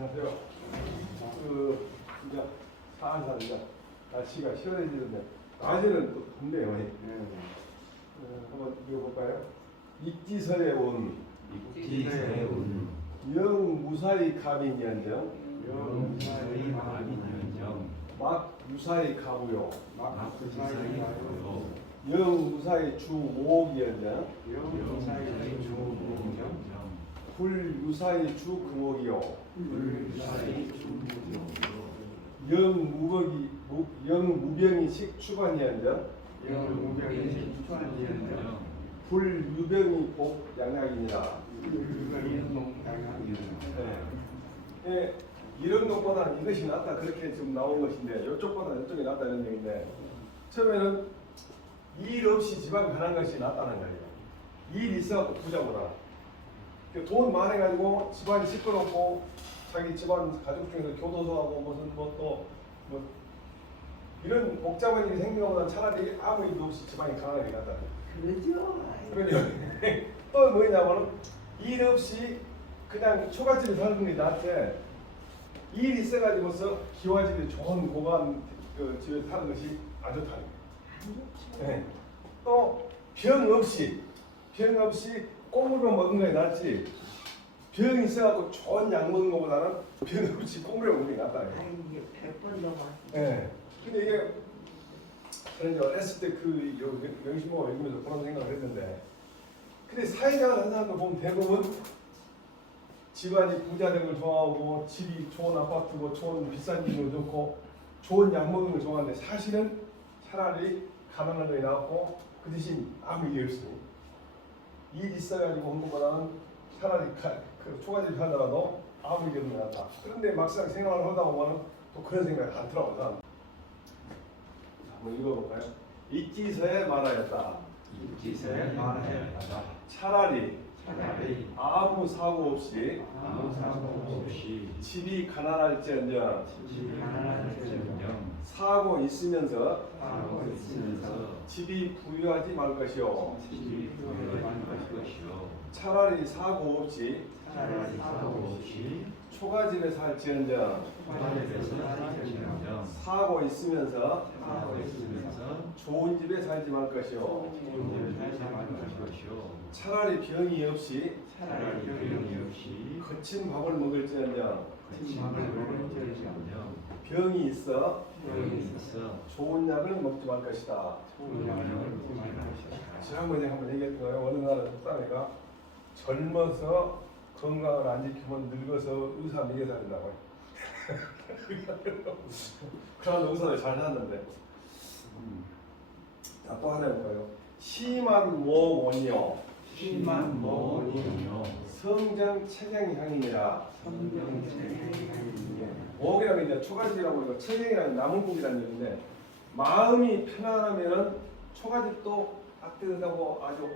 안녕하세요. 이제 살살 이제 날씨가 시원해지는데 낮에는 또 덥네요. 한번 읽어볼까요? 익지서의 온 익지서의 온 영무사히 가민연정 영무사히 가민연정 막 무사히 가부요 막무사히 가부요 영무사히 주목이연정 영무사히 주목연정 불유사히 주금옥이요 불유사히 주목이요 영무병이 식추관이연정 영무병이 식추관이연정 불유병이 복양약이니라. 네. 이런 것보다는 이것이 낫다 그렇게 지금 나온 것인데 이쪽보다는 이쪽이 낫다 이런 얘기인데 처음에는 일 없이 집안 가는 것이 낫다는 거예요. 일 있어갖고 부자보다 돈 많아가지고 집안이 시끄럽고 자기 집안 가족 중에서 교도소하고 무슨 뭐 이런 복잡한 일이 생기는 것보다는 차라리 아무 일도 없이 집안이 가난한 일이 낫다. 그러죠. 그러죠. 또 뭐냐면은 일 없이 그냥 초가집에 사는 게 낫대. 일 있어가지고서 기와집에 좋은 고관 그 집에 사는 것이 안 좋다는 거예요. 네. 또 병 없이 꽁물병 먹는 게 낫지. 병 있어갖고 좋은 약 먹는 것보다는 병 없이 꽁물병 먹는 게 낫다는 거예요. 아니 이게 100번 넘어. 네. 근데 이게 저는 이제 어렸을 때 그 명심보가 읽으면서 그런 생각을 했는데, 근데 사회생활 하는 사람들 보면 대부분 집안이 부자된 걸 좋아하고 집이 좋은 아파트고 좋은 비싼 집이 좋고 좋은 약 먹는 걸 좋아하는데 사실은 차라리 가난한 놈이 나왔고 그 대신 아무 일이 없으니 일 있어가지고 한 것보다는 차라리 그 초가집 살다가도 아무 일이 없는 게 낫다. 그런데 막상 생활을 하다 보면 또 그런 생각이 안 들어가서 한번 읽어볼까요? 익지서에 말하였다. 익지서에 말하였다. 차라리 아무 사고 없이 집이 가난할지언정 사고 있으면서 집이 부유하지 말 것이요 차라리 사고 없이 초가집에 살지언정 사고 있으면서 좋은 집에 살지 말 것이요 차라리 병이 없이 거친 밥을 먹을지언정 병이 있어 좋은 약을 먹지 말 것이다. 지난번에 한번 얘기했던 거예요. 어느 나라 속담이가 젊어서 건강을 안 지키면 늙어서 의사 미개사 된다고. 그런 의사를 잘 났는데. 자, 또 하나 해볼까요? 심한 모원이요 성정 체경향이니라. 모옥이라고 이제 초가집이라고 이거 체경이라는 나무국이라는 얘기인데 마음이 편안하면은 초가집도 따뜻하고 아주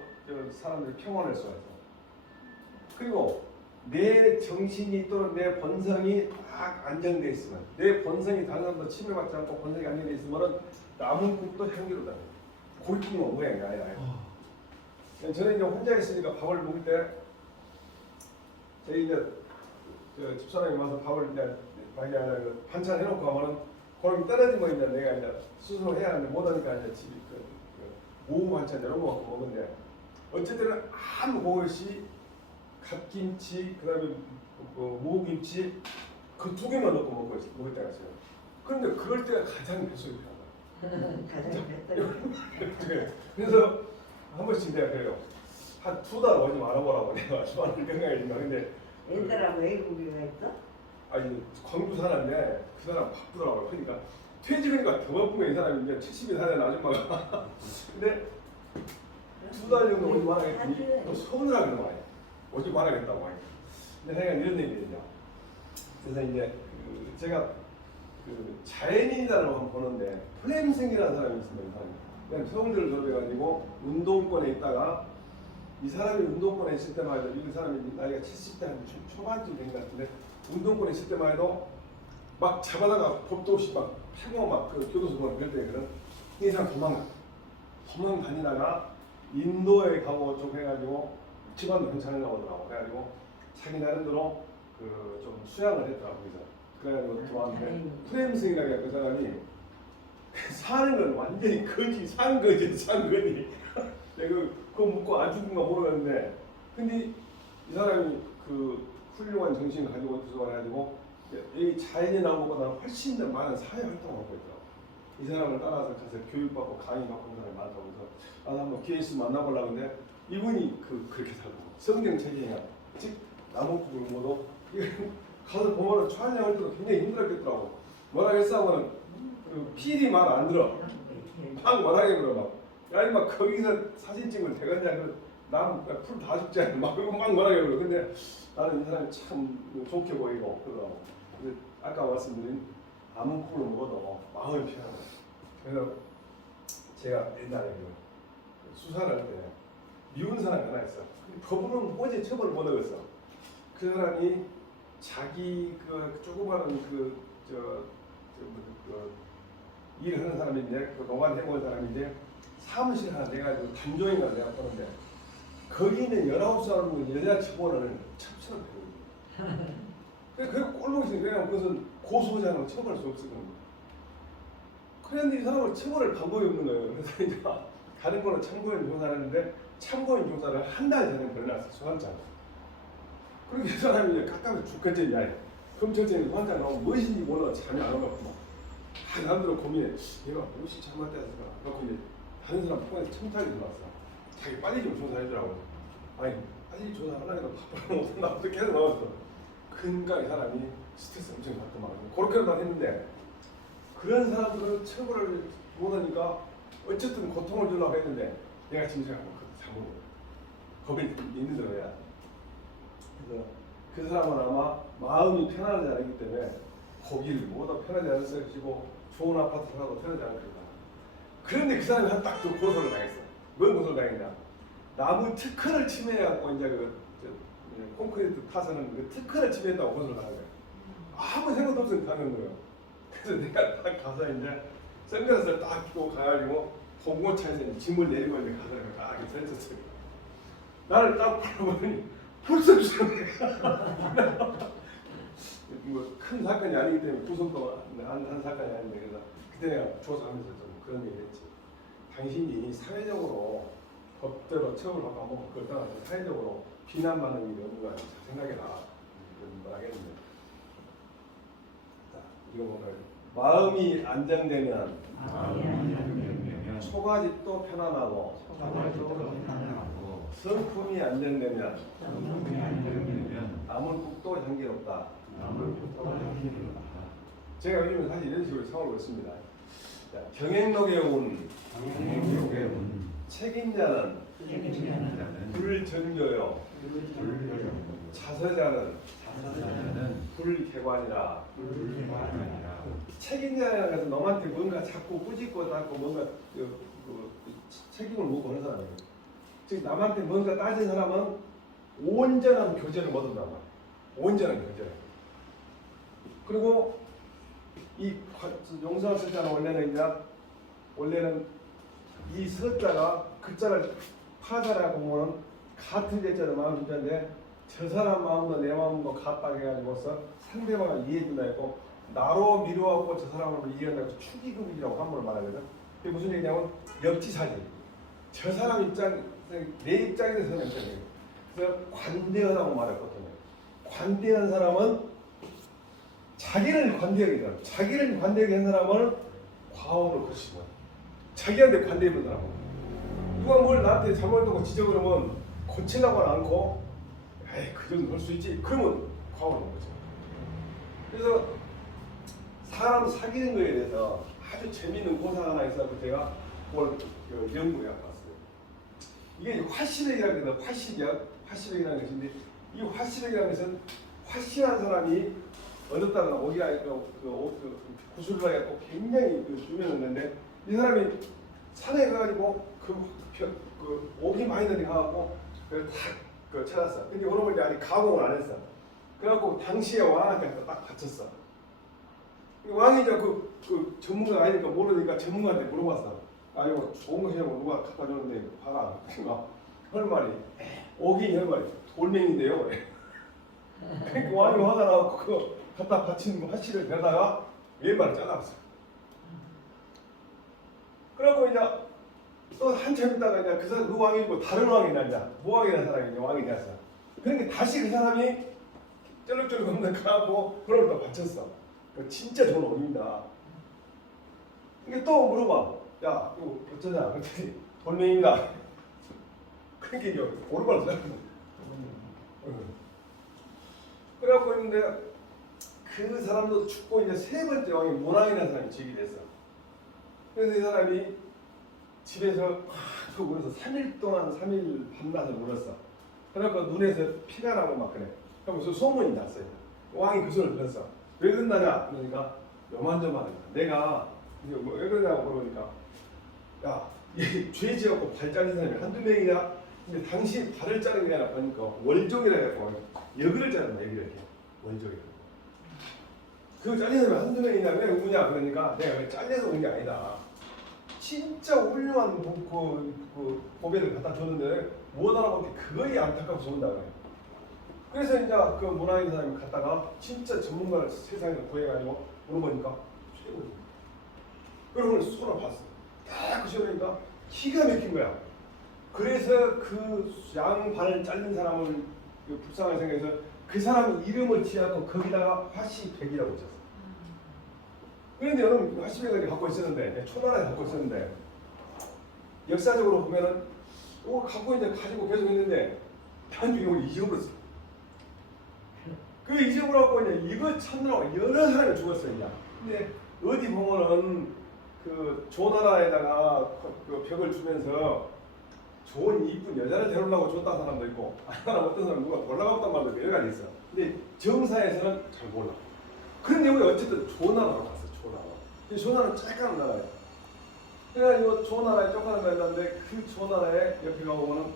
사람들이 평온할 수가 있어. 그리고 내 정신이 또는 내 본성이 딱 안정돼 있으면 내 본성이 다른 사람도 침해받지 않고 본성이 안정돼 있으면은 나무국도 향기로다. 고깃국은 모양이 아니라. 저는 이제 혼자 있으니까 밥을 먹을 때 저희 이제 집사람이 와서 밥을 이제 반찬 해놓고 하면은 그럼 떨어지면 이제 내가 이제 스스로 해야 하는데 못하니까 이제 집이 오후 반찬 이런 거 갖고 먹는데 어쨌든 아무 고시 갓김치 그다음에 무김치 그 두 개만 넣고 먹을 때가 있어요. 그런데 그럴 때가 가장 배속이 편하다. 가장 뱃살이. 그래서 한 번씩 내가 그래요. 한 2달 오지 말아보라고 내가 좋아하는 건강해진다. 근데 옛날에 외국인가 있어? 아니 광주 사람인데 그 사람 바쁘더라고요. 그러니까 퇴직하니까 더 바쁘면 이 사람이 이제 70이 사는 아줌마가 근데 2달 정도 오지 말아야겠더니 또 서운하게 그러는 거예요. 오지 말아야겠다고 하니까. 근데 내가 이런 얘기거든요. 그래서 이제 제가 자연인이라는 걸 한번 보는데 플렘생이라는 사람이 있습니다. 그냥 서울대를 졸업해가지고 운동권에 있다가 이 사람이 운동권에 있을 때만 해도 이 사람이 나이가 70대 한 초반쯤 된 것 같은데 운동권에 있을 때만 해도 막 잡아다가 법도 없이 막 패고 막 교도소 보는 그럴 때거든. 이 사람 도망 다니다가 인도에 가고 좀 해가지고 집안도 괜찮은가 보더라고. 그래가지고 자기 나름대로 그 좀 수양을 했더라고 그래서 그래가지고 들어왔는데 다행이네. 프레임승이라고 그 사람이 사는 건 완전히 거지 산 거지 내가 그거 묻고 안 죽은 거 모르겠는데 근데 이 사람이 그 훌륭한 정신을 가지고 들어와가지고 이 자연이 나오보다 훨씬 더 많은 사회 활동을 하고 있더라고. 이 사람을 따라서 가서 교육받고 강의받고 사람이 많다고 해서 나도 한번 기회 있으면 만나보려고 했는데 이분이 그렇게 살고 성경 체계냐 즉 나무꾼을 모두 이거 가서 보면은 촬영할 때도 굉장히 힘들었겠더라고. 뭐라 했어? 그 필이 말 안 들어. 막 말하게 그러 막. 야 이마 거기서 사진 찍으면 되겠냐? 풀다 죽지 않냐? 막 그러고 막 말하게 그러. 근데 나는 이 사람이 참 좋게 보이고 그러더라고. 근데 아까 말씀드린 아무 꿀을 먹어도 마음이 편하다. 그래서 제가 옛날에 그 수사를 할 때 미운 사람이 하나 있어. 법으로는 어제 처벌을 못 하겠어. 그 사람이 자기 그 조그마한 일하는 사람인데 그 농간 해본 사람인데 사무실 하나 내가지고 단종인가 내가 보는데 거기 있는 19살 여자 직원을 첩처럼 배우는 그 꼴보기 싫어. 왜냐면 그것은 고소자는 처벌할 수 없거든요. 그런데 이 사람은 처벌할 방법이 없는 거예요. 그래서 이제 다른 거는 참고인 조사하는데 참고인 조사를 한 달 전에 걸어놨어. 소환장. 그리고 이 사람이 이제 깎아서 죽겠지. 야, 검찰청에 소환장 나오면 무엇인지 몰라. 잠이 안 오고. 사람들은 고민해. 얘가 무엇이 잘못됐을까? 그래서 이제 다른 사람 포함해서 청탁이 들어왔어. 자기 빨리 좀 조사해주라고. 아니 빨리 조사하려니까 바빠서 못한다. 어떻게 해서 나왔어. 그러니까 이 사람이 스트레스 엄청 받더만. 그렇게만 했는데 그런 사람들은 처벌을 못하니까 어쨌든 고통을 주려고 했는데 내가 지금 생각하면 그것도 잘못 겁이 있는 대로 해야 돼. 그래서 그 사람은 아마 마음이 편하지 않기 때문에 거기를 모두 편하지 않을 것이고 좋은 아파트 살아도 편하지 않을 거다. 그런데 그 사람이 한 딱 또 고소를 당했어. 뭔 고소를 당했냐? 나무 특허를 침해해갖고 이제 콘크리트 타서는 그 특허를 침해했다고 고소를 당한 거야. 아무 생각도 없이 당한 거예요. 그래서 내가 딱 가서 이제 선글라스를 딱 끼고 가가지고 봉고차에서 짐을 내리고 이제 가서 딱 이렇게 서 있었어요. 나를 딱 바라보니 불쑥 뭐큰 사건이 아니기 때문에 구속도 한 사건이 아닌데 그래서 그때 내가 조사하면서 좀 그런 얘기를 했지. 당신이 사회적으로 법대로 처벌받고 한번 그걸 떠나서 사회적으로 비난받는 일이 없는 거 아니야. 생각해라. 그런 말 하겠는데. 자, 이거 보면 마음이 안정되면 초가집도 편안하고 성품이 안정되면 아물국도 향기롭다. 제가 요즘에 사실 이런 식으로 생각하고 있습니다. 경행록의 운 책임자는 불전교요 자서자는 불개관이라. 책임자라는 것은 너한테 뭔가 자꾸 꾸짖고 닦고 뭔가 책임을 묻고 하는 사람이에요. 즉 남한테 뭔가 따진 사람은 온전한 교제를 못 한단 말이에요. 온전한 교제를. 그리고 이 용서할 서자는 원래는 이 서자가 글자를 파자라고 보면 같은 글자는 마음 글자인데 저 사람 마음도 내 마음도 같다 해가지고서 상대방을 이해해준다 했고 나로 미루어갖고 저 사람을 이해한다고 해서 축의금이라고 한문을 말하거든. 그게 무슨 얘기냐면 역지사지. 저 사람 입장, 내 입장에서 서는 입장이에요. 그래서 관대하다고 말했거든요. 관대한 사람은 자기를 관대하게 해. 자기를 관대하게 한 사람은 과오를 거치고 자기한테 관대해본 사람. 누가 뭘 나한테 잘못했다고 지적을 하면 고치려고는 않고 에이 그 정도 할 수 있지. 그러면 과오를 거쳐. 그래서 사람 사귀는 거에 대해서 아주 재미있는 고사 하나 있어서 제가 그걸 연구해 봤어요. 이게 화시력이라는 거다. 화시력이라는 것인데 이 화시력이라는 것은 화시한 사람이 어느 땅은 오기가 구슬을 해갖고 굉장히 유명했는데 이 사람이 산에 가가지고 그 옥이 많이 들이 가갖고 딱 찾았어. 근데 오늘 아직 가공을 안 했어. 그래갖고 당시에 왕한테 딱 바쳤어. 왕이 이제 그 전문가가 아니니까 모르니까 전문가한테 물어봤어. 아 이거 좋은 것이냐고 누가 갖다 줬는데 봐라. 헐말이 옥이 헐말이 돌멩인데요. 그러니까 왕이 화가 나고 그거 갖다 바친 화씨를 대다가 왼발을 잘라봤어요. 그래갖고 이제 또 한참 있다가 이제 그 왕이 뭐 다른 왕이 나냐 모왕이라는 사람이 이제 왕이 되었어. 그러니까 다시 그 사람이 쩔룩쩔룩 없는 가고 그걸 또 바쳤어. 진짜 좋은 어민이다. 이게 또 물어봐. 야 이거 어쩌냐? 그랬더니 돌멩이다. 그러니까 이제 오른발을 잘랐어. 그래갖고 있는데 그 사람도 죽고 이제 세 번째 왕이 모낭이라는 사람이 즉위 됐어. 그래서 이 사람이 집에서 확 울어서 3일 동안 3일 밤낮을 울었어. 그래갖고 눈에서 피가 나고 막 그래. 그러면서 소문이 났어요. 왕이 그 소리를 들었어. 왜 그러냐? 그러니까 요만저만하다. 내가 이제 왜 그러냐고 물어보니까 야, 죄 지었고 발 잘린 사람이 한두 명이냐? 근데 당신 발을 자른 게 아니라 보니까 월족이라 해갖고 여기를 자른 거야. 여기를 이렇게 월족이라. 그 잘린 사람이 한두 명이냐? 왜 우냐? 그러니까 내가 왜 잘려서 온 게 아니다. 진짜 훌륭한 그 고배를 갖다 줬는데 못 알아보니 그거이 안타까워서 온다 그래. 그래서 이제 그 문화인 사람이 갔다가 진짜 전문가를 세상에서 구해가지고 물어보니까 최고지. 그러고 손을 봤어. 딱 그셔보니까 기가 막힌 거야. 그래서 그 양발을 잘린 사람을 불쌍하게 생각해서 그 사람 이름을 지어서 거기다가 화시백이라고 지었어. 그런데 여러분 화시백을 갖고 있었는데 초나라에 갖고 있었는데 역사적으로 보면은 갖고 이제 가지고 계속 있는데 나중에 이걸 잊어버렸어. 그 잊어버려갖고 이제 이거 찾느라고 여러 사람이 죽었어요. 이제. 근데 어디 보면은 그 조나라에다가 그 벽을 주면서 좋은 이쁜 여자를 데려오려고 줬다는 사람도 있고 아니면 어떤 사람 누가 돌아갔단 말도 여러 가지 있어. 근데 정사에서는 잘 몰라. 그런데 우리 어쨌든 조나라로 갔어. 조나라. 조나라는 쬐까는 나라예요. 그래가지고 조나라에 쫓겨난 나라인데 그 조나라에 옆에 가보면은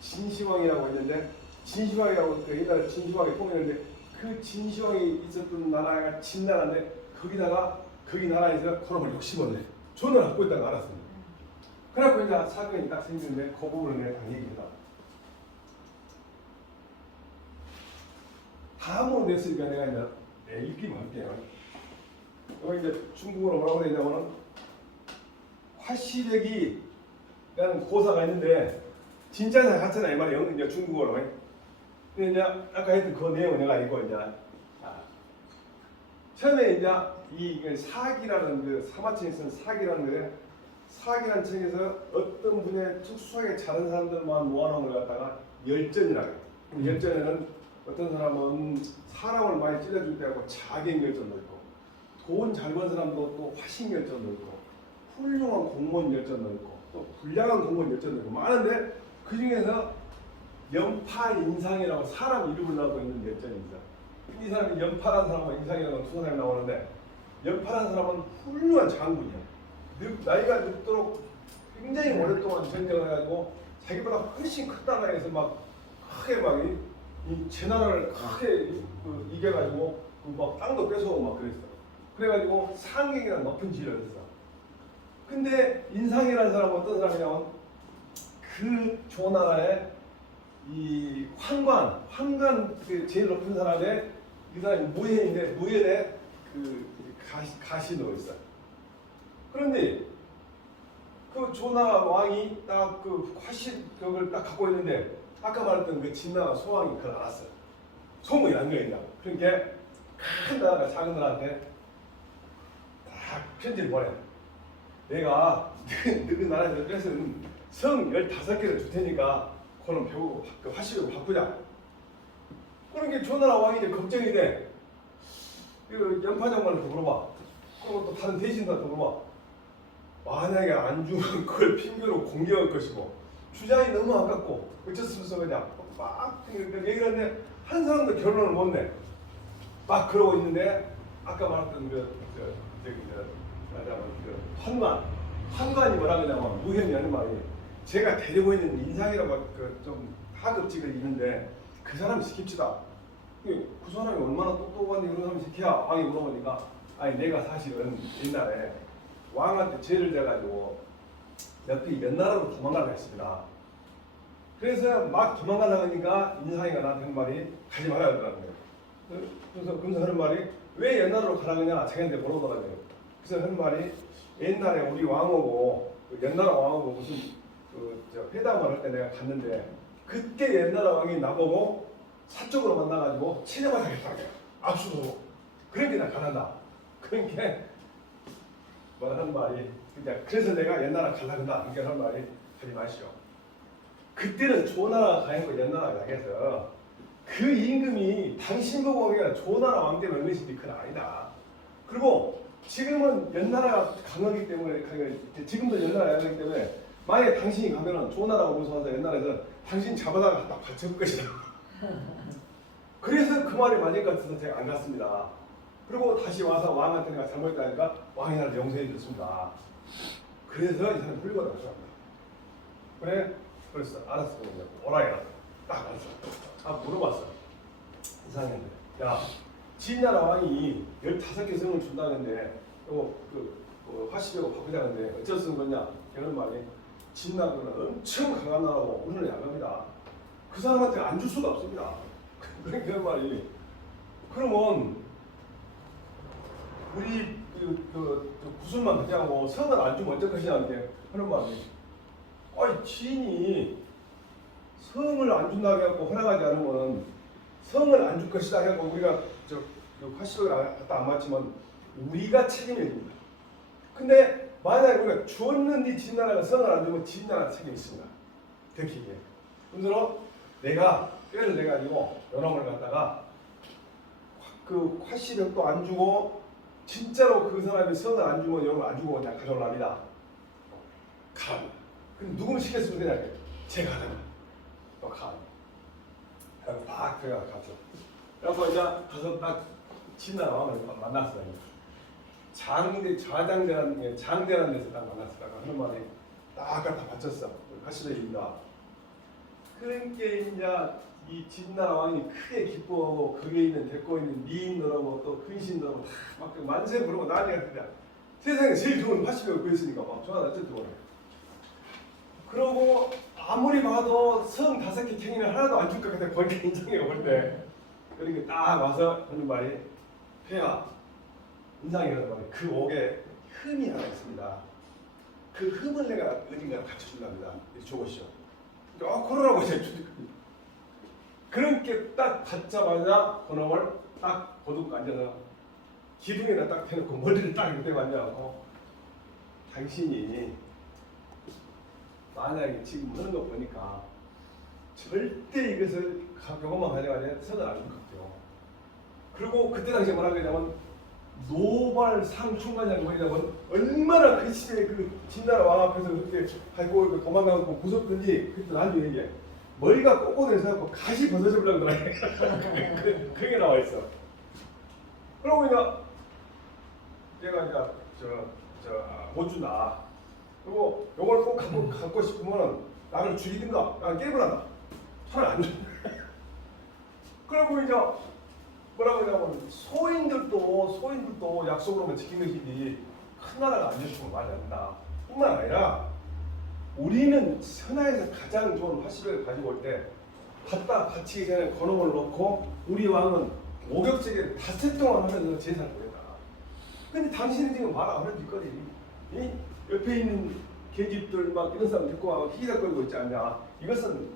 진시황이라고 있는데 진시황이라고 옛날에 진시황이 통일했는데 그 진시황이 있었던 나라가 진나라인데 거기다가 거기 나라에서 그놈을 욕심었네. 조나라 갖고 있다고 알았습니다. 그래갖고 이제 사건이 딱 생기는데 그 부분을 내가 딱 얘기해라. 다음으로 냈으니까 내가 이제 읽기만 할게요. 여기 이제 중국어로 뭐라고 되냐면은 화시백이라는 고사가 있는데 진짜 같잖아 이 말이에요. 이제 중국어로. 근데 이제 아까 했던 그 내용을 내가 이거 이제 처음에 이제 이 사기라는 그 사마천에 쓴 사기라는 거에 사기라는 책에서 어떤 분의 특수하게 잘하는 사람들만 모아놓은 걸 갖다가 열전이라고 해요. 열전에는 어떤 사람은 사람을 많이 찔러줄 때 하고 자객 열전도 있고 돈 잘 번 사람도 또 화신 열전도 있고 훌륭한 공무원 열전도 있고 또 불량한 공무원 열전도 있고 많은데 그 중에서 연파 인상이라고 사람 이름을 나오고 있는 열전이 있어. 이 사람이 연파라는 사람과 인상이라는 두 사람이 나오는데 연파라는 사람은 훌륭한 장군이야. 나이가 늙도록 굉장히 오랫동안 전쟁을 해가지고 자기보다 훨씬 큰 나라에서 막 크게 막 이 제 나라를 크게 이겨가지고 막 땅도 뺏어오고 막 그랬어. 그래가지고 상경이라는 높은 지위를 했어. 근데 인상이라는 사람은 어떤 사람이냐면 그 조나라의 이 환관 그 제일 높은 사람의 이 사람이 무예인데 무예에 그 가신으로 있어. 그런데 그 조나 왕이 딱 그 화신격을 딱 갖고 있는데 아까 말했던 그 진나라 소왕이 그걸 알았어. 소문이 난 거야. 그러니까 큰 나라가 작은 나라한테 딱 편지를 보내. 내가 너희 나라에서 뺏은 성 15개를 줄 테니까 그놈 배우고 그 화신으로 바꾸자. 그런 게 조나라 왕이 이제 걱정이 돼. 그 연파장관한테 물어봐. 그리고 또 다른 대신들한테 물어봐. 만약에 안 주면 그걸 핑계로 공격할 것이고 주장이 너무 아깝고 어쩔 수 없어 그냥 막 얘기를 하는데 한 사람도 결론을 못 내. 막 그러고 있는데 아까 말했던 환관이 뭐라 그러냐면 무현이 하는 말이 제가 데리고 있는 인상이라고 좀 하급직을 있는데 그 사람 시킵시다. 그 사람이 얼마나 똑똑한데 그런 사람 시켜야 왕이 물어보니까 아니 내가 사실은 옛날에 왕한테 죄를 져가지고 옆에 연나라로 도망가려 했습니다. 그래서 막 도망가려고 하니까 인상이가 나한테 한 말이 가지 말아야 된다는 거예요. 그래서 금서 하는 말이 왜 옛날로 가라느냐 자기한테 물어보더라고요. 그래서 하는 말이 옛날에 우리 왕하고 그 옛날 왕하고 무슨 회담을 할 때 내가 갔는데 그때 옛날 왕이 나보고 사적으로 만나가지고 친정을 하겠다고 압수로 그러니까 나 가난다. 그러니까 뭐라는 말이 그래서 내가 옛나라 가려는다. 이렇게 하는 말이 하지 마시오. 그때는 조나라 가행고 옛나라 가해서 그 임금이 당신 보고 그냥 조나라 왕 때문에 얼마인지 그건 아니다. 그리고 지금은 옛나라가 강하기 때문에 지금도 옛나라 강하기 때문에 만약에 당신이 가면은 조나라가 우선해서 옛날에서 당신 잡아다가 갖다 바칠 것이다. 그래서 그 말이 맞을 것 같아서 제가 안 갔습니다. 그리고 다시 와서 왕한테 내가 잘못했다니까 왕이 나를 용서해 줬습니다. 그래서 이 사람이 훌륭하다고 생각합니다. 그래? 그랬어. 알았어. 오라 해라. 딱 알았어. 물어봤어. 이상했는데. 야, 진나라 왕이 15개 성을 준다는데 화시배고 바꾸자는데 어쩔 수 없는 거냐? 이런 말이 진나라는 엄청 강한 나라고 우리는 약합니다. 그 사람한테 안 줄 수가 없습니다. 그런 말이 그러면 우리 구슬만 그냥 성을 안 주면 어쩔 것이냐는데 그런 말이 아니 지인이 성을 안 준다고 해갖고 허락하지 않으면 성을 안 줄 것이다 해갖고 우리가 화시를 갖다 안 맞지만 우리가 책임을 집니다. 근데 만약에 우리가 주었는데 진나라가 성을 안 주면 진나라 책임이 있습니다. 들키기에. 그래서 내가 뼈를 내가지고 연합을 갖다가 그 화시를 또 안 주고 진짜로 그 사람이 성을 안 주면 영을 안 주고 그냥 가져오랍니다. 가. 그럼 누구를 시켰으면 되냐? 제가 하는 또 가. 그래서 딱 들어가 갔죠. 그래서 이제 가서 딱 진나라 왕을 만났어요. 장대라는 데서 딱 만났어요. 하는 말이 딱 갖다 바쳤어. 화시대입니다. 그러니까 이제 이 진나라 왕이 크게 기뻐하고 거기에 있는 데리고 있는 미인들하고 또 근신들하고 막 만세 부르고 난리가 났다. 세상에 제일 좋은 화시배가 그랬으니까 막 좋아하다 어쩌고. 그러고 아무리 봐도 성 5개 탱이는 하나도 안 줄 것 같아. 거기 인정해 볼 때. 그러니까 딱 와서 하는 말이 폐하 인상이라는 말이 그 옥에 흠이 하나 있습니다. 그 흠을 내가 어딘가 갖춰준답니다. 저것이요. 그러라고 이제 그렇게 딱 받자마자 그놈을 딱 도둑 앉아서 기둥에다 딱 대놓고 머리를 딱 이렇게 앉아갖고 당신이 만약에 지금 하는 거 보니까 절대 이것을 그것만 가져가면 선을 안 줄 것 같아요. 그리고 그때 당시에 뭐라고 하냐면 노발상 충만이라는 거냐면 얼마나 그 시대에 그 진나라 왕 앞에서 그렇게 갈고 도망가고 무섭든지 그때 나중에 얘기해. 머리가 꼬꼬대서 가시 벗어져 버리는 거라. 그게 나와 있어. 그러고 얘가 못 준다. 그리고 요걸 꼭 갖고 싶으면 나를 죽이든가 나를 깨물란다. 차라리 안 줘. 그러고 이제 뭐라고 하냐면 소인들도 약속으로만 지킨 것이지 큰 나라가 안 주시면 말이 안 된다. 뿐만 아니라 우리는 선하에서 가장 좋은 화시를 가지고 올 때 갖다 바치기 전에 건어물 넣고 우리 왕은 오격제계를 닷새 동안 하면서 제사를 보냈다. 근데 당신은 지금 말안 하는 짓거리. 이 옆에 있는 계집들 막 이런 사람 듣고 막 희기닥거리고 있지 않냐. 이것은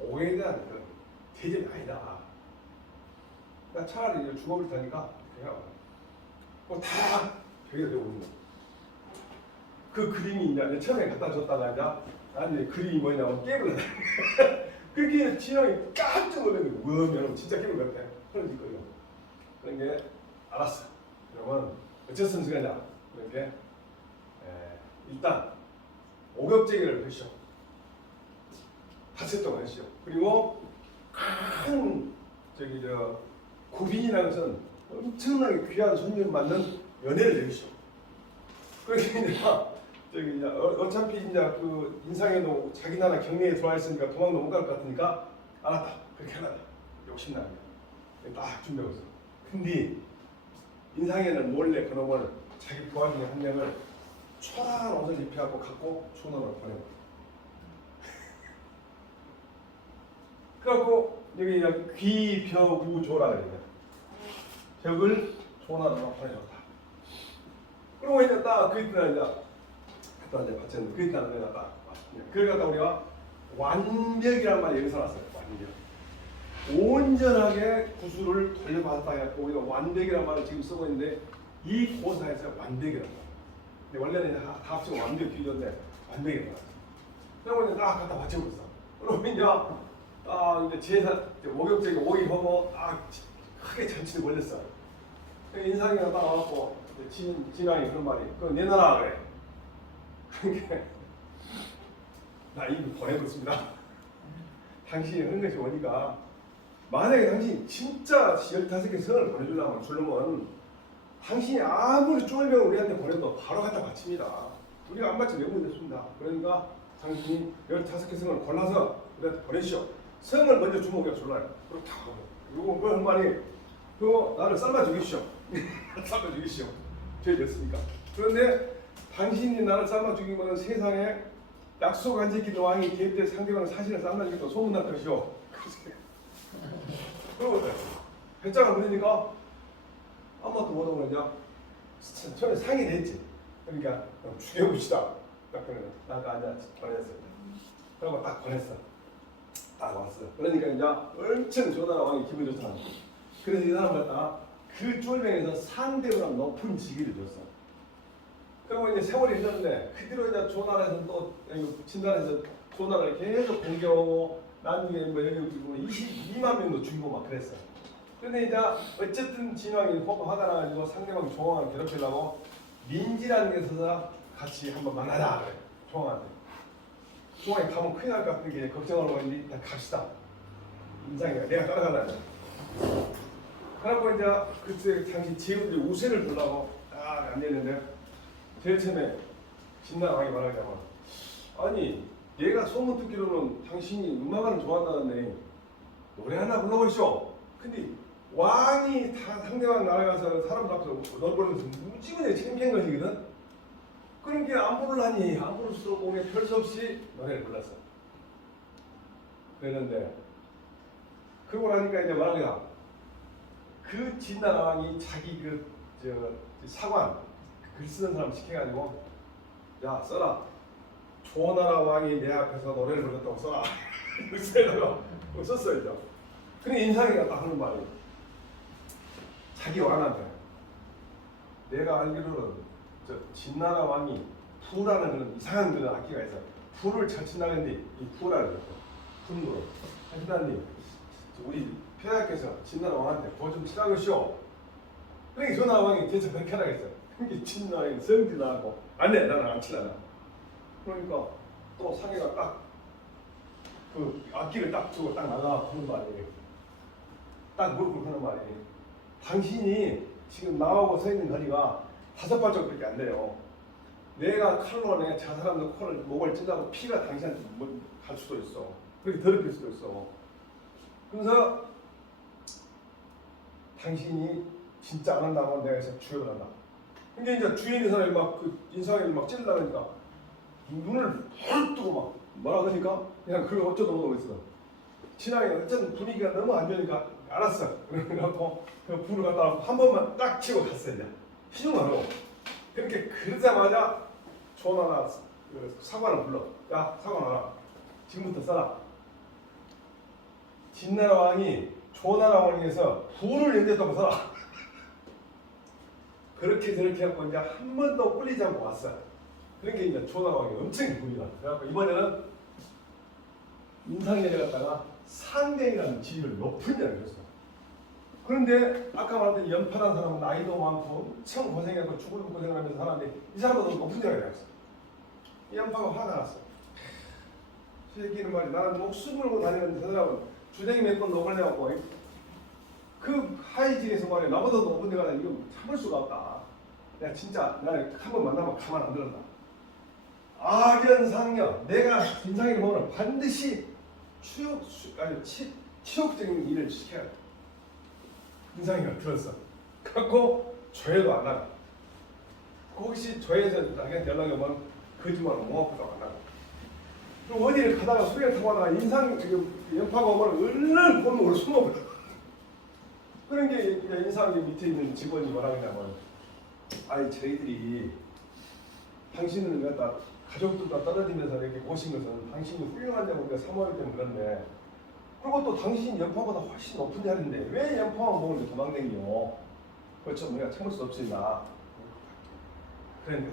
오해에 대한 대접이 아니다. 그러니까 차라리 이제 죽어버릴 테니까 그냥 다 저기가 되고 있는 거야. 그 그림이 이제 처음에 갖다 줬다가 이제 그림이 뭐냐면 깨물어. 그게 진영이 깜짝 놀랐는데 뭐면 진짜 깨물 같아. 그런 짓거리가. 그런 게 알았어. 그러면 어쩔 수 없는 시간이야. 그런 게 일단 오격제기를 하시오. 닷새 동안 하시오. 그리고 큰 구빈이라는 것은 엄청나게 귀한 손님을 맞는 연애를 해주시오. 그러니까 어차피 이제 그 인상에도 자기 나라 경내에 들어와 있으니까 도망도 못 갈 것 같으니까 알았다. 그렇게 하라. 욕심나는 거야. 딱 준비하고 있어. 근데 인상에는 몰래 그놈을 자기 부하 중에 한 명을 초라한 옷을 입혀갖고 갖고 초원으로 보내고. 그래갖고 여기 귀벼우조라 그래요. 벽을 조나라로 보내줬다. 그러고 이제 딱그 이튿날 이제 갖다 이제 바쳤는데 그 이튿날 내가 딱 그걸 갖다 우리가 완벽이란 말이 여기서 났어요. 완벽. 온전하게 구슬을 돌려받았다 해갖고 우리가 완벽이란 말을 지금 쓰고 있는데 이 고사에서 완벽이란 말. 근데 원래는 다 합치면 완벽 비교인데 완벽이란 말. 그러고 이제 딱 갖다 바치고 있어. 그러면 이제 제사 목욕제기 오기하고 크게 잔치를 벌렸어. 인상이가 딱 와갖고 진왕이 그런 말이 그거 내놔라 그래. 그러니까 나 이미 보내고 있습니다. 당신이 하는 것이 오니까 만약에 당신이 진짜 15개 성을 보내주려면 줄려면 당신이 아무리 쫄병을 우리한테 보내도 바로 갖다 바칩니다. 우리가 안 바치면 외국이 됐습니다. 그러니까 당신이 15개 성을 골라서 우리한테 보내시오. 성을 먼저 주면 우리가 졸라요. 그렇게 하고 요거 그 말이 그거 나를 삶아 죽이시오. 삶아 죽이시오. 죄 됐습니까? 그런데 당신이 나를 삶아 죽이면 세상에 약속 안 지키는 왕이 개입돼 상대방의 사신을 삶아 죽이고 소문날 것이오. 그러고 배짱을 부리니까 아무것도 못하고 이제 처음에 상이 됐지. 그러니까 죽여봅시다. 딱 그러면 나가 앉아 보냈습니다. 그러고 딱 보냈어. 딱 왔어. 그러니까 이제 엄청 조나라 왕이 기분 좋잖아. 그래서 이 사람 갖다가 그 쫄병에서 상대보다 높은 직위를 줬어. 그리고 이제 세월이 흘렀는데 그대로 이제 조나라에서 또 진단에서 조나라를 계속 공격하고 나중에 뭐 여기 22만 명도 죽이고 막 그랬어. 근데 이제 어쨌든 진왕이 화가 나가지고 상대방 조왕을 괴롭히려고 민지라는 게 있어서 같이 한번 만나자 그래. 조왕한테. 조왕이 가면 큰일 날 것 같은 게 걱정을 하고 있는데 일단 갑시다. 인상이가 내가 따라가려고. 그러고 이제 그때 당시 제후들이 우세를 보려고 딱 앉아있는데 제일 처음에 진나왕이 말하자면 아니 내가 소문 듣기로는 당신이 음악을 좋아한다는데 노래 하나 불러보시오. 근데 왕이 다 상대방 나라가서 사람들 앞에서 널 부르면서 무지무지하게 창피한 것이거든. 그런 게 안 부르려니 안 부를수록 몸에 별 수 없이 노래를 불렀어. 그랬는데 그러고 나니까 이제 말하기가 그 진나라 왕이 자기 사관 글 쓰는 사람 시켜가지고 야 써라. 조나라 왕이 내 앞에서 노래를 불렀다고 써라. 써다가 썼어요. 이제. 근데 인상이가 딱 하는 말이 자기 왕한테 내가 알기로는 저 진나라 왕이 부라는 그런 이상한 그런 악기가 있어. 부를 잘 친다는데 이 부라는 거 분으로 하시다님 우리 폐하께서 진나라 왕한테 부 좀 치라고 시오. 그러니까 조나라 왕이 대체 그렇게 하라고 했어. 그러니까 진나라 왕이 성질 나고 안돼 나는 안 치려나. 그러니까 또 상해가 딱 그 악기를 딱 주고 딱 나가 하는 말이 딱 무릎 꿇는 말이 당신이 지금 나하고 서 있는 거리가 5발짝밖에 안 돼요. 내가 칼로 내 저 사람들 코를 목을 찔러고 피가 당신한테 갈 수도 있어. 그렇게 더럽힐 수도 있어. 그래서 당신이 진짜 안 한다고 내가 해서 죽여버린다. 근데 이제 주위에 있는 사람이 막 그 인상을 막 찔러다 보니까 눈을 헐 뜨고 막 뭐라 그러니까 그냥 그걸 어쩌다 못하고 있어. 신앙이 어쨌든 분위기가 너무 안 좋으니까 알았어. 그래갖고 그 불을 갖다 놓고 한 번만 딱 치고 갔어요. 이제 희중 안 하고 그렇게 그러자마자 조나라 사관을 불러. 야 사관 와라. 지금부터 써라. 진나라 왕이 조나라 왕에서 불을 연대했다고 써라. 그렇게 저렇게 하고 이제 한 번도 꿀리지 않고 왔어. 그러니까 이제 조나라 왕이 엄청 기분이 나. 그래갖고 이번에는 인상년에 갔다가 상대이라는 지위를 높은 자를 줬어. 그런데 아까 말했던 연파란 사람은 나이도 많고 엄청 고생하고 죽을 고생을 하면서 사는데 이 사람은 높은 자를 갔어. 이 연파가 화가 났어. 이 새끼는 말이 나는 목숨 걸고 다니는데 저 사람은 주댕이 몇 번 녹을 내갖고 그 하이진에서 말이야 나보다 높은 데가 이거 참을 수가 없다. 내가 진짜 나를 한 번 만나면 가만 안 들었다. 악연상녀 내가 인상이를 보면 반드시 치욕적인 일을 시켜야 돼. 인상이가 들었어. 갖고 조회도 안 하고 혹시 조회에서 나한테 연락이 오면 거짓말을 몽합도 안 하고 그리고 어디를 가다가 수레를 타고 가다가 인상 연파가 오면 얼른 보면 우리 숨어버려. 그런 게 그냥 인상이 밑에 있는 직원이 뭐라 그러냐면, 아이 저희들이 당신을 갖다 가족들과 떨어지면서 이렇게 모신 것은 당신이 훌륭하다고 우리가 사모하기 때문에 그런데, 그리고 또 당신 연파보다 훨씬 높은 자리인데 왜 연파만 먹는데 도망다니요? 그렇죠, 우리가 참을 수 없습니다. 그런데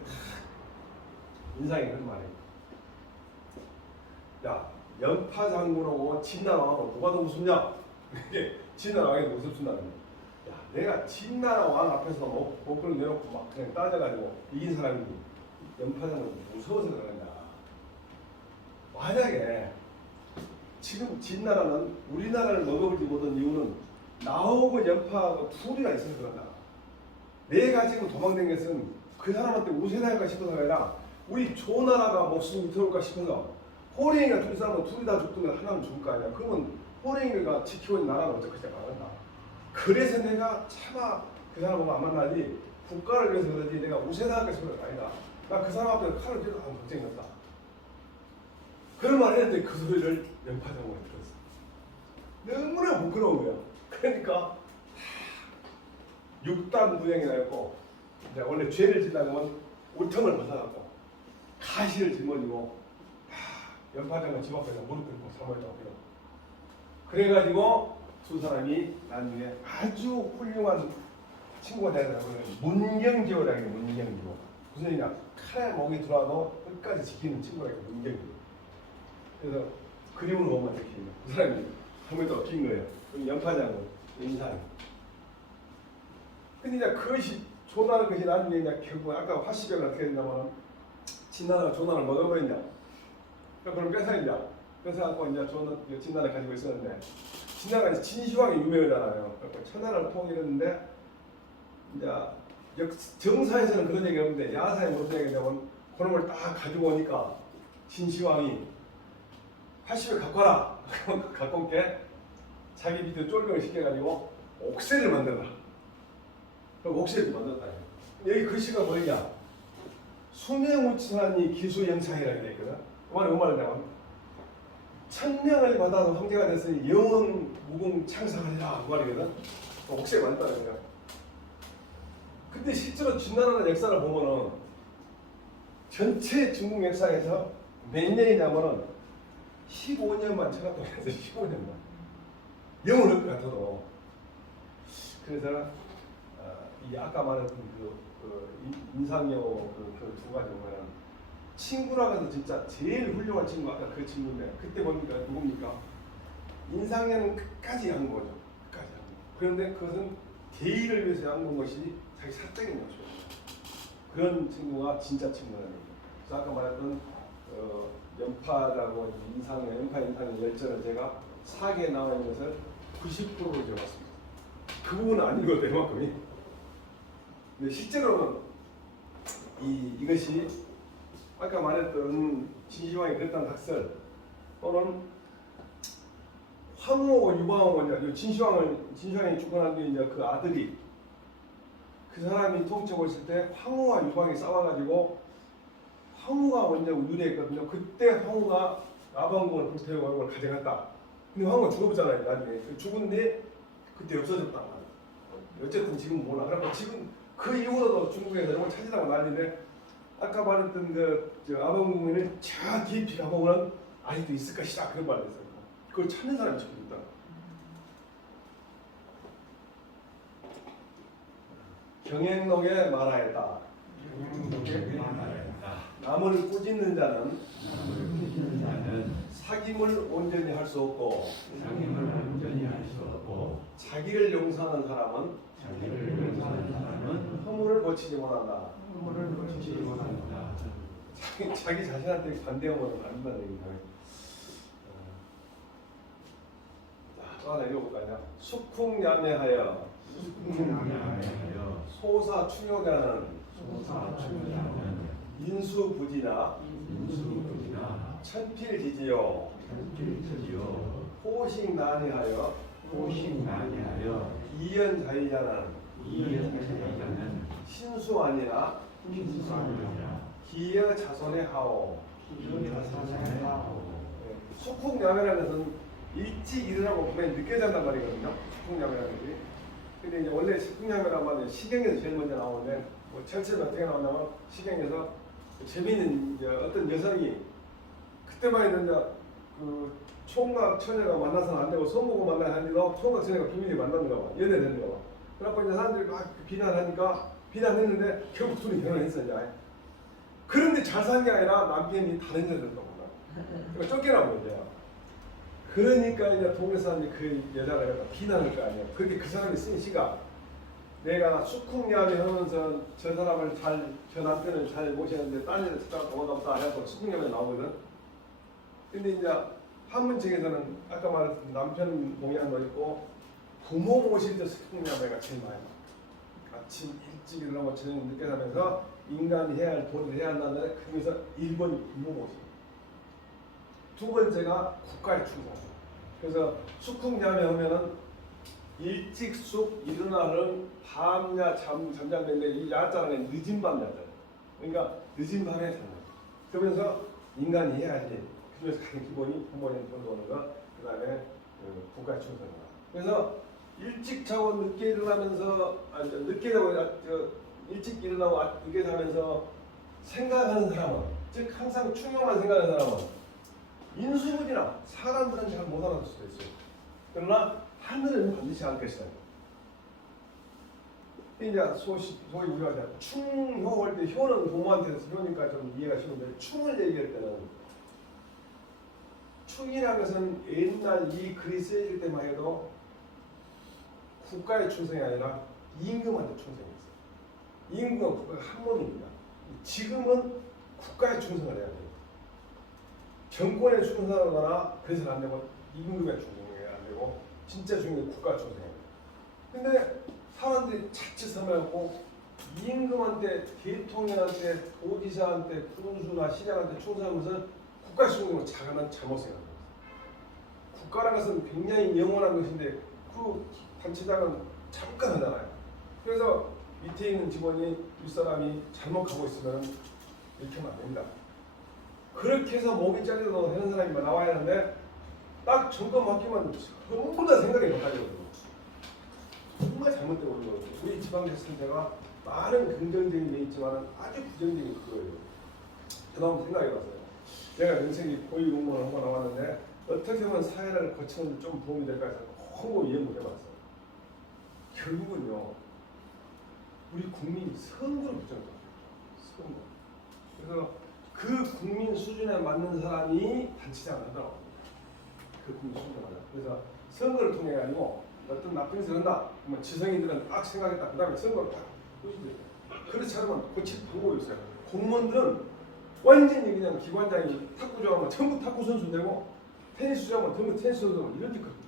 인상이 그런 말이에요. 야, 연파 장군하고 진나라하고 누가 더 무섭냐? 이게 진나라왕이 더 무섭습니다. 야, 내가 진나라 왕 앞에서 목걸이 내놓고 막 그냥 따져가지고 이긴 사람이 연파 장군 무서워서 그런다. 만약에 지금 진나라는 우리나라를 먹어보지 못한 이유는 나하고 연파하고 둘이가 있어서 그런다. 내가 지금 도망다닌 것은 그 사람한테 우세할까 싶어서가 아니라 우리 조나라가 목숨이 들어올까 싶어서. 호랭이가 둘이 싸우면 둘이 다 죽으면 하나는 죽을 거 아니야. 그러면 호랭이가 지키고 있는 나라는 어쩌고 안 한다. 그래서 내가 차마 그 사람하고 안 만나지, 국가를 위해서 그러지 내가 우세할까 싶어서가 아니다. 나 그 사람 앞에 칼을 쥐고 하는 걱정이 없다. 그런 말을 했는데 그 소리를 연파장군이 들었어. 너무나 부끄러운 거야. 그러니까 6단 무형이라 했고, 원래 죄를 지려면 우통을 벗어갖고 가시를 짊어지고 연파장군 집 앞에서 무릎 꿇고 사모했다고 해요. 그래가지고 두 사람이 나중에 아주 훌륭한 친구가 되더라고요. 문경지호라는 게 문경지호. 무슨 얘기냐? 칼에 목이 들어와도 끝까지 지키는 친구가 있고 문경지호. 그래서 그림을 보면 이렇게 그 사람이 사모했다고 낀 거예요. 연파장군 인상. 근데 이제 그것이 조나라 것이 나중에 이제 결국 아까 화시병을 어떻게 했냐면 진나라가 조나라를 먹어버렸냐? 그럼 뺏어야냐? 뺏어갖고 이제 저는 진나라 가지고 있었는데, 진나라가 진시황이 유명하잖아요. 그래서 천하를 통일했는데, 이제 정사에서는 그런 얘기가 없는데 야사에 무슨 얘기냐면 그놈을 딱 가지고 오니까 진시황이 80을 갖고 와라. 갖고 올게. 자기 밑에 쫄병을 시켜가지고 옥새를 만들라. 그럼 옥새를 만들었다. 여기 글씨가 뭐냐? 수명우천하니 기수영창이라고 되어 있거든. 그 말은 뭐냐면 천명을 받아서 황제가 됐으니 영원 무궁창상하리라 그 말이거든. 옥새가 만들었다는 거야. 근데 실제로 진나라의 역사를 보면은 전체 중국 역사에서 몇 년이냐면은 15년만 천하동에서 15년만 영원할 것 같아도. 그래서 이 아까 말했던 인상여 그 두 가지 보면 친구라고 해서 진짜 제일 훌륭한 친구 아까 그 친구인데 그때 뭡니까? 누굽니까? 인상여는 끝까지 한 거죠. 끝까지 한 거. 그런데 그것은 대의를 위해서 한 것이 자기 사적인 것이죠. 그런 친구가 진짜 친구라는 거예요. 그래서 아까 말했던 연파라고 연파 인상의 열전을 제가 4개에 나와 있는 것을 90%로 적었습니다. 그 부분은 아닌 것 이만큼이. 근데 실제로는 이것이 아까 말했던 진시황이 그랬다는 학설 또는 황후하고 유방하고 진시황이 죽고 난 뒤에 이제 그 아들이 그 사람이 통치하고 있을 때 황후와 유방이 싸워가지고 황후가 먼저 유리했거든요. 그때 황후가 아방궁을 불태우고 그걸 가져갔다. 근데 황후가 죽어버렸잖아요. 나중에 죽은데 그때 없어졌단 말이에요. 어쨌든 지금 몰라. 그러니까 지금 그 이후로도 중국에서 이런 걸 찾으라고 난리인데 아까 말했던 그 아방궁에는 저 깊이 가보면 아직도 있을 것이다. 그런 말을 했어요. 그걸 찾는 사람이 지금 있다. 경행록에 말하였다. 남을 꾸짖는 자는 사귐을 온전히 할 수 없고 자기를 용서하는 사람은 허물을 고치지 못한다. 자기 자신한테 반대하면 안 된다는 얘기입니다. 또 하나 읽어볼까요? 숙풍야매하여 소사 충효자는 인수부지나 천필지지요 호식난이하여 이연자의자는 신수아니나 기여자손의 하오. 숙풍야매라는 것은 일찍 일어나고 분명히 늦게 잔단 말이거든요. 숙풍야매라는 것이. 근데 이제 원래 숙궁야매란 말이 시경에서 제일 먼저 나오는데 뭐 전체는 어떻게 나오냐면 시경에서 재미있는 이제 어떤 여성이 그때만 해도 이제 그 총각 처녀가 만나서는 안 되고 손보고 만나야 하니까 총각 처녀가 비밀리 만났는가 봐. 연애됐는가 봐. 그래갖고 이제 사람들이 막 비난하니까 비난했는데 결국 둘이 결혼했어 이제. 그런데 잘 사는 게 아니라 남편이 다른 여자를 또 만나. 그러니까 쫓겨나고 이제. 그러니까 이제 동네 사람들이 그 여자를 갖다 비난할 거 아니에요. 그렇게 그 사람이 쓴 시가 내가 숙궁야매 하면서 저 사람을 저 남편을 잘 모시는데 딴 데를 찾아가 도망가 없다 해서 숙궁야매 나오거든. 근데 이제 한문책에서는 아까 말했던 남편 동양도 있고 부모 모실 때 숙궁야매가 제일 많이 나와. 아침 일찍 일어나고 저녁 늦게 자면서 인간이 해야 할 도리를 해야 한다는데 그중에서 1번 부모 모실. 두 번째가 국가의 충성. 그래서 숙궁야매 하면은 일찍 쑥 일어나는 밤야 잠잠인데 이 야자는 늦은 밤 야자. 그러니까 늦은 밤에 자는. 그러면서 인간이 해야 할 일. 그중에서 가장 기본이 부모님 돌보는 거. 그다음에 국가의 충성이다. 그래서 일찍 자고 늦게 일어나면서 늦게 자고 일찍 일어나고 늦게 자면서 생각하는 사람은 즉 항상 충용만 생각하는 사람은 인수분이나 사람들은 잘 못 알아들 수도 있어요. 그러나 하늘은 반드시 알 것이다. 이제 소위 우리가 이제 충효 할 때 효는 고모한테서 효니까 좀 이해가 쉬운데 충을 얘기할 때는 충이라는 것은 옛날 이 글이 쓰여질 때만 해도 국가의 충성이 아니라 임금한테 충성했어요. 임금은 국가가 한 몸입니다. 지금은 국가의 충성을 해야 돼요. 정권에 충성하거나 그래서는 안 되고 임금에 충성해야 안 되고 진짜 중요한 국가 충성해야 돼요. 근데 사람들이 자칫 섬해갖고 임금한테 대통령한테 도지사한테 군수나 시장한테 충성하는 것은 국가 충성으로 자가는 잘못 생각합니다. 국가라는 것은 굉장히 영원한 것인데 그 단체장은 잠깐 하잖아요. 그래서 밑에 있는 직원이 윗사람이 잘못 가고 있으면 이렇게 하면 안 됩니다. 그렇게 해서 목이 잘려도 되는 사람이 나와야 하는데 딱 정권 맡기면 전부 다 생각이 바뀌거든요. 정말 잘못되고 있는 거예요. 우리 지방자치단체가 많은 긍정적인 게 있지만 아주 부정적인 그거예요. 저도 한번 생각해봤어요. 제가 인생이 고위 공무원 한번 나왔는데 어떻게 하면 사회를 거치는 데 좀 도움이 될까 해서 홍보 연구를 해봤어요. 결국은요, 우리 국민이 선거를 부정해요. 선거. 그래서 그 국민 수준에 맞는 사람이 단체장을 하더라고요. 그 국민 수준에 맞아. 그래서 선거를 통해 가지고 어떤 나쁜 짓을 한다. 그러면 지성인들은 딱 생각했다. 그 다음에 선거를 딱 보시죠. 그렇지 않으면 고칠 방법이 있어요. 공무원들은 완전히 그냥 기관장이 탁구 좋아하면 전부 탁구 선수 되고 테니스 좋아하면 전부 테니스 선수 되고 이런 짓거든요.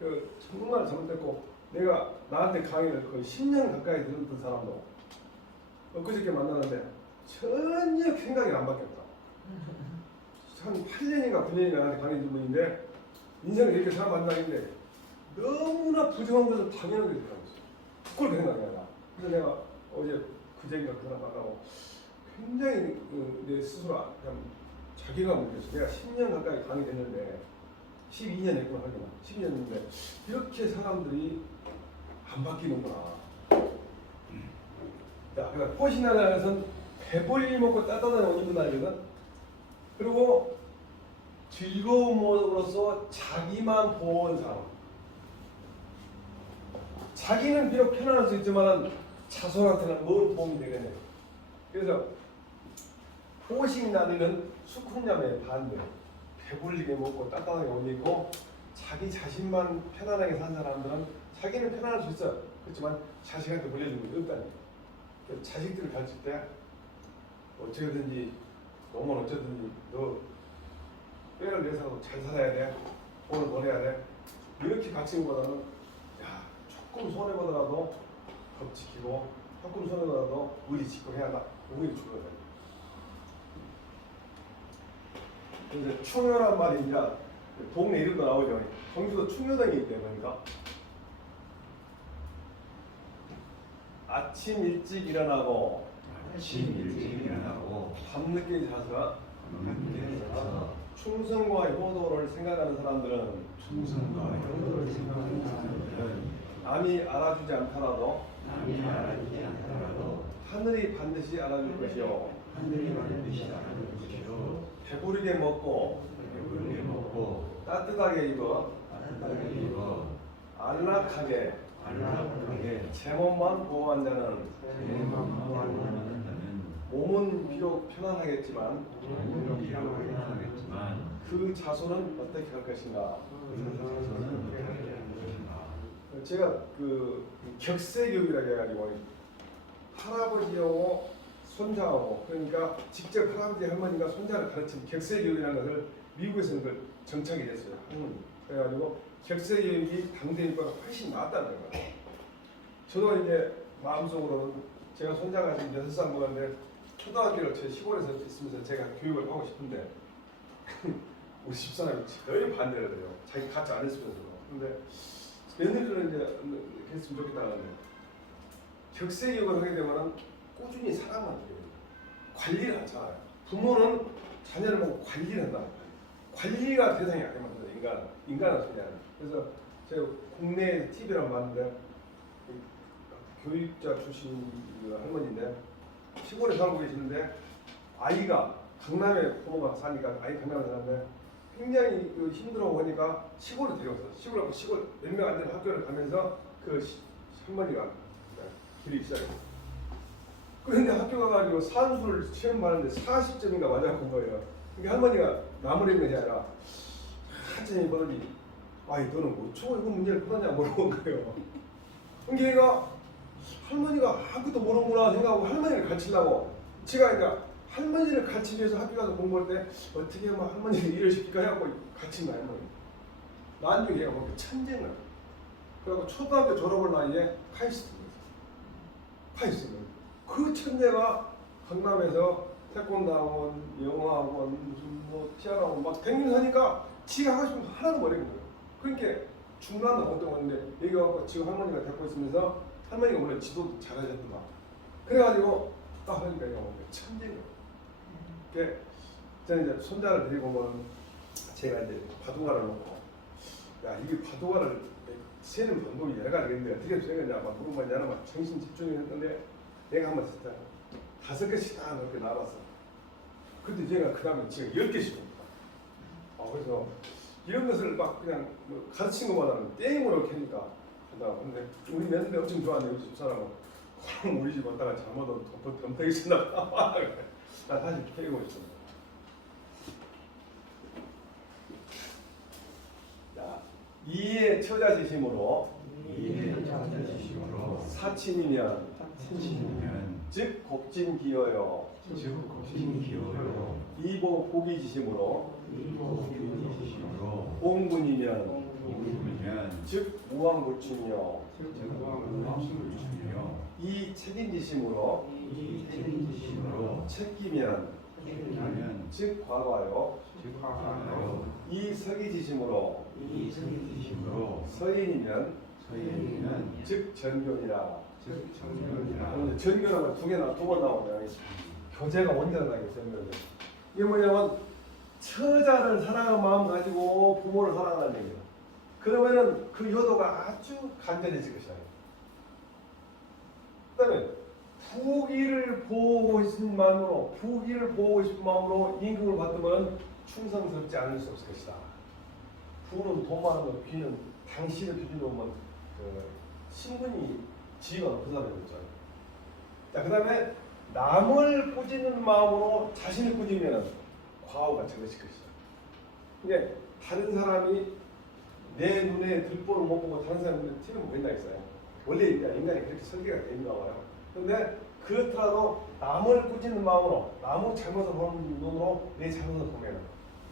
그 정말 잘못됐고 내가 나한테 강의를 거의 10년 가까이 들었던 사람도 엊그저께 만나는데 전혀 생각이 안 바뀌었다. 한 8년인가 9년인가 나한테 강의 준 분인데 인생을 이렇게 사람 만나는데 너무나 부정한 것을 당연하게 생각하고 있어요. 그걸 생각이 안 나. 그래서 내가 어제 그제인가 그 사람 만나고 굉장히 내 스스로 그냥 자괴감을 느꼈어. 내가 10년 가까이 강의 됐는데 12년 했구나 하기만 12년인데 이렇게 사람들이 안 바뀌는구나. 자, 그러니까 꽃이나라는 것은 배불리 먹고 따뜻한 옷 입는 날이거든. 그리고 즐거움으로써 자기만 보호한 사람. 자기는 비록 편안할 수 있지만 자손한테는 뭔 도움이 되겠네. 그래서 호식 나리는 숙훈념의 반대. 배불리게 먹고 따뜻하게 옷 입고 자기 자신만 편안하게 산 사람들은 자기는 편안할 수 있어. 그렇지만 자식한테 물려주는 게 없다니. 자식들을 가르칠 때 어쩌든지 너무 어쩌든지 너 빼를 내서라도 잘 살아야 돼. 돈을 벌어야 돼. 이렇게 가르치는 것보다는 야 조금 손해보더라도 법 지키고 조금 손해보더라도 의리 지키고 해야 한다. 이게 중요하다. 근데 충효란 말이 이제 동네 이름도 나오죠. 경주도 충효동이 때문이니까 아침 일찍 일어나고 밤늦게 자서 충성과 효도를 생각하는 사람들은 남이 알아주지 않더라도 남이 알아주지 않더라도 하늘이 반드시 알아줄 것이요 하늘이 반드시 알아줄 것이요 배부르게 먹고 배부르게 먹고 따뜻하게 입어 따뜻하게 입어 안락하게 안락하게 제 몸만 보호한 자는 제만 보호하는 자는 몸은 비록 편안하겠지만 몸은 비록 편하겠지만 그 자손은 어떻게 할 것인가. 그 자손은 어떻게 할 것인가. 제가 그 격세교육이라고 해가지고 할아버지하고 손자하고 그러니까 직접 할아버지 할머니가 손자를 가르치는 격세교육이라는 것을 미국에서는 그걸 정착이 됐어요. 그래가지고 격세교육이 당대교육보다 훨씬 낫다는 거예요. 저도 이제 마음속으로는 제가 손자가 지금 6살 먹었는데 초등학교를 제 시골에서 있으면서 제가 교육을 하고 싶은데 우리 집사람이 거의 반대를 해요. 자기 같이 안 했으면서도. 근데 며느리를 이제 했으면 좋겠다는데 격세교육을 하게 되면은 꾸준히 사랑만 줘요. 관리를 하잖아요. 부모는 자녀를 보고 관리를 한다. 관리가 대상이 아니면 인간은 그냥. 그래서 제가 국내 TV를 봤는데 교육자 출신 할머니인데 시골에 살고 계시는데 아이가 강남에 부모가 사니까 아이 강남에 사는데 굉장히 힘들어 하니까 시골에 데려왔어. 시골 몇 명 안 되는 학교를 가면서 그 할머니가 길이 시작했어. 그런데 학교 가가지고 산수를 시험 봤는데 40점인가 맞아본 거예요. 그러니까 할머니가 나무라는 것이 아니라 한참이 보더니 아이 너는 뭐 초고 이거 문제를 풀었냐 물어본 거예요. 그러니까 얘가 할머니가 아무것도 모르는구나 생각하고 할머니를 가르치려고 제가 그러니까 할머니를 가르치기 위해서 학교 가서 공부할 때 어떻게 하면 할머니를 일을 시킬까 해갖고 가르친 거야 할머니. 나중에 얘가 보니까 천재인 거야. 그래갖고 초등학교 졸업을 나이에 카이스트 그 천재가 강남에서 태권도학원, 영어학원, 무슨 뭐 피아노학원 막 댕기면서 하니까 지가 하고 싶은 거 하나도 모르는 거예요. 그러니까 중간은 어떤 건데 여기 와서 지금 할머니가 데리고 있으면서 할머니가 원래 지도도 잘하셨더만. 그래가지고 딱 하니까 이거 천재인 거예요. 그게 저는 이제 손자를 데리고 오면 제가 이제 바둑알을 놓고 야 이게 바둑알을 세는 방법이 여러 가지가 있는데 어떻게 세느냐 막 물어봤냐면 막 정신 집중했는데 내가 한번 진짜 5개씩 다 이렇게 나눴어. 근데 제가 그 다음에 지금 10개씩 그래서 이런 것을 막 그냥 뭐 가르친 것보다는 게임으로 이렇게 하니까 한다. 근데 우리 며느리 엄청 좋아하네 우리 집사람은. 그럼 우리 집 왔다가 잘못하면 덤태기 쓴다. 나 다시 캐고 있어. 자, 이의 처자지심으로 사친이면 즉 곡진기여요. 이보 호기지심으로 옹군이면 즉 무왕불충이요. 이 책임지심으로 책기면 즉 과거요. 이 서기지심으로 서인이면 즉 전교니라. 전교라면 두 번 나오면 교재가 온전하게 전교죠. 이게 뭐냐면 처자를 사랑하는 마음 가지고 부모를 사랑하는 얘기다. 그러면은 그 효도가 아주 간절해질 것이다. 그다음에 부귀를 보고 싶은 마음으로 임금을 받으면 충성스럽지 않을 수 없을 것이다. 부는 돈 많은 거, 귀는 당신의 기준으로 보면 신분이 지위가 높은 사람이 있잖아요. 자, 그다음에 남을 꾸짖는 마음으로 자신을 꾸짖으면 과오가 적어질 것이다. 이게 다른 사람이 내 눈에 들보를 못 보고 다른 사람 눈에 티를 못 본다 했어요. 원래 인간이 그렇게 설계가 되어 있나 봐요. 그런데 그렇더라도 남을 꾸짖는 마음으로, 남의 잘못을 보는 눈으로 내 잘못을 보면,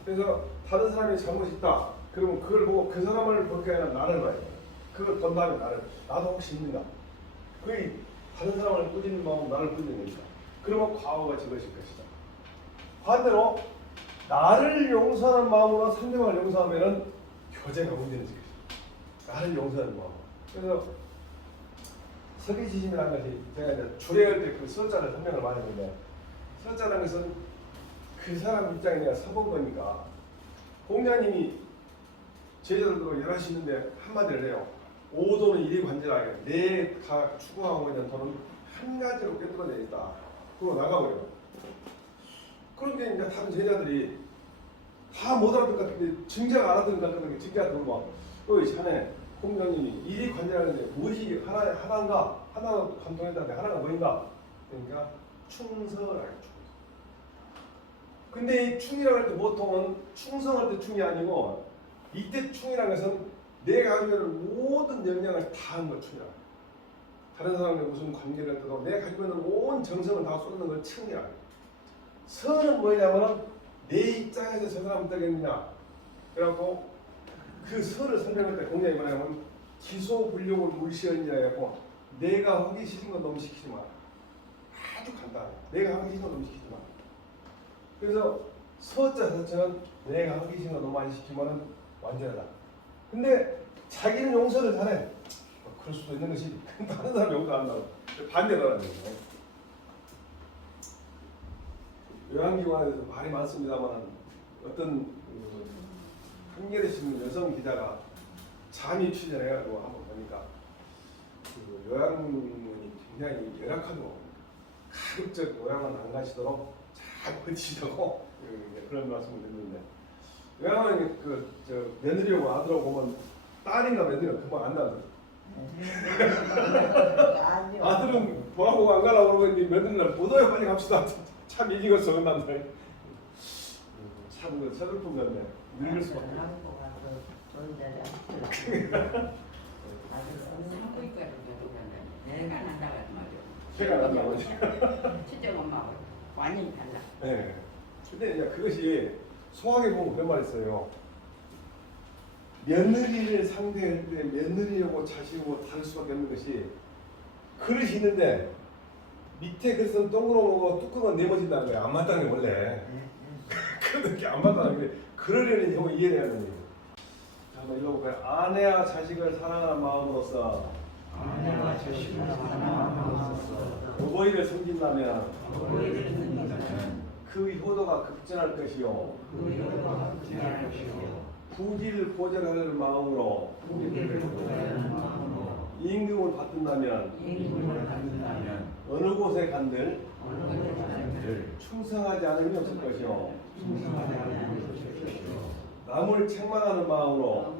그래서 다른 사람이 잘못이 있다. 그러면 그걸 보고 그 사람을 볼 게 아니라 나를 봐야 돼. 그걸 본 다음에 나도 혹시 있는가? 그게 다른 사람을 꾸짖는 마음으로 나를 꾸짖는 거니까. 그러면 과오가 적어질 것이다. 반대로 나를 용서하는 마음으로 상대방을 용서하면은 교제가 온전해질 것이다. 나를 용서하는 마음. 그래서 서기지심이라는 것이 제가 이제 주례할 때 그 서자를 설명을 많이 했는데, 서자라는 것은 그 사람 입장에 내가 서본 거니까. 공자님이 제자들도 11시 있는데 한마디를 해요. 오도는 일이 관절하게 내가 추구하고 있는 돈은 한 가지로 꿰뚫어져 있다. 그러고 나가버려. 그런데 이제 다른 제자들이 다 못 알아듣는 것 같은데 증자가 알아듣는 것 같은데 증자가 들고 어이 자네 공장님이 일이 관절하는데 무엇이 하나인가? 하나 관통했다는데 하나가 뭐인가? 그러니까 충성을 하게 충성. 근데 이 충이라고 할 때 보통은 충성할 때 충이 아니고 이때 충이라는 것은 내가 가지고 있는 모든 역량을 다한 걸 충이라. 다른 사람과 무슨 관계를 해도 내가 가지고 있는 온 정성을 다 쏟는 걸 충이라. 선은 뭐냐면은 내 입장에서 저 사람 어떻겠느냐. 그래갖고 그 선을 설명할 때 공략이 뭐냐면 기소불력을 물시언이라 해갖고 내가 하기 싫은 건 너무 시키지 마라. 아주 간단해. 내가 하기 싫은 건 너무 시키지 마라. 그래서 서자 자체는 내가 하기 싫은 건 너무 많이 시키면은 완전하다. 근데 자기는 용서를 잘해. 그럴 수도 있는 것이 다른 사람 용서 안 한다고. 반대로 하는 거예요. 요양기관에서 말이 많습니다만 어떤 한겨레 신문 여성 기자가 잠입 취재해가지고 한번 보니까 그 요양문이 굉장히 열악하고 가급적 요양은 안 가시도록 잘 버티시라고 그런 말씀을 드렸는데 요양은 그저 며느리하고 아들하고 보면 딸인가 며느리가 금방 안 나거든. 아들은 보라고 안 가려고 그러고 있는데 며느리는 보도에 빨리 갑시다. 참 이기겠어 끝난다. 참 서글픈 건데 늙을 수밖에. 내가 난다고 말이야. 제가 난다고. 친정 엄마하고 완전히 달라. 네. 근데 이제 그것이 소학에 보면 그런 말 있어요. 며느리를 상대할 때 며느리하고 자식하고 다를 수밖에 없는 것이 그릇이 있는데 밑에 그릇은 동그랗고 뚜껑은 네모진다는 거야. 안 맞다는 게 원래. 그렇게 안 맞다는 게 그러려는 형을 이해해야 되는 거예요. 한번 읽어볼까요? 아내와 자식을 사랑하는 마음으로써 아내와 자식을 사랑하는 마음으로써 어버이를 섬긴다면 그 그 효도가 급증할 것이요 효도가 극진할 것이요 부귀를 보전하는 마음으로 임금을 받든다면 임금을 받는다면 어느 곳에 간들 늘 충성하지 않음이 없을 것이요 충성하지 않을 것이요 남을 책망하는 마음으로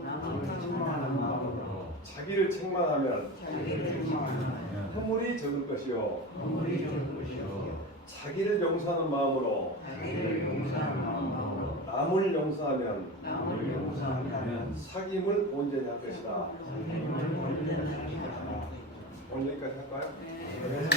충성하는 마음으로 자기를 책망하면 충성하면 허물이 적을 것이요 허물이 적을 것이요 자기를 용서하는 마음으로 자기를 용서하는 마음으로 남을 용서하면 남을 용서하면 사귐을 온전히 할 것이다. 사귐을 온전히 할 것이다. 오늘 여기까지 할까요? 네.